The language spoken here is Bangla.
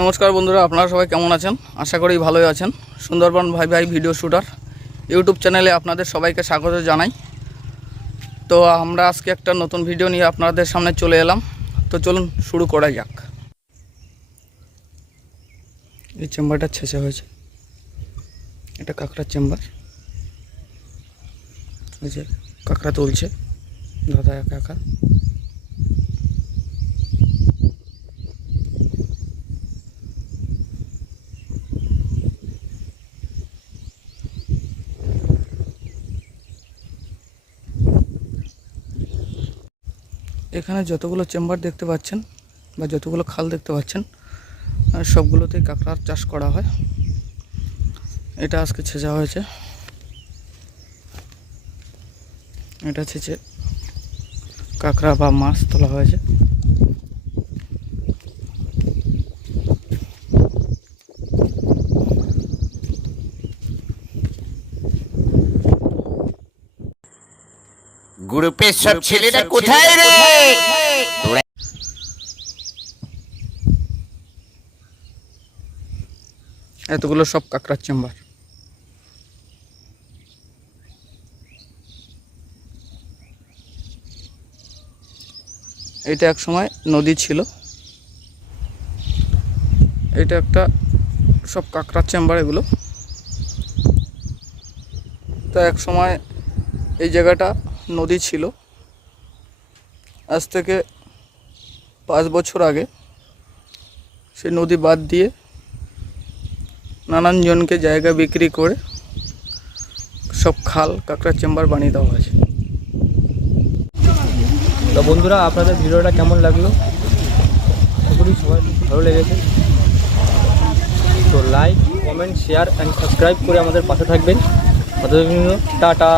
নমস্কার বন্ধুরা, আপনারা সবাই কেমন আছেন? আশা করি ভালোই আছেন। সুন্দরবন ভাই ভাই ভিডিও শুটার ইউটিউব চ্যানেলে আপনাদের সবাইকে স্বাগত জানাই। তো আমরা আজকে একটা নতুন ভিডিও নিয়ে আপনাদের সামনে চলে এলাম। তো চলুন শুরু করা যাক। এই চেম্বারটা ছেঁচা হয়েছে, এটা কাঁকড়ার চেম্বার। এই যে কাঁকড়া তুলছে দাদা একা একা। এখানে যতগুলো চেম্বার দেখতে পাচ্ছেন বা যতগুলো খাল দেখতে পাচ্ছেন, সবগুলোতেই কাঁকড়ার চাষ করা হয়। এটা আজকে ছেঁচা হয়েছে, এটা ছেঁচে কাঁকড়া বা মাছ তোলা হয়েছে। গ্রুপের সব ছেলেরা কোথায় রে? এতগুলো সব কাঁকড়ার চেম্বার। এটা এক সময় নদী ছিল। এটা একটা সব কাঁকড়ার চেম্বার এগুলো। তো এক সময় এই জায়গাটা নদী ছিল। আজ থেকে 5 বছর আগে সেই নদী বাদ দিয়ে নানান জনকে জায়গা বিক্রি করে সব খাল কাঁকড়ার চেম্বার বানিয়ে দেওয়া হয়েছে। তো বন্ধুরা, আপনাদের ভিডিওটা কেমন লাগলো? আশা করি সবাই ভালো লেগেছে। তো like, comment, share and subscribe করে আমাদের পাশে থাকবেন। টাটা।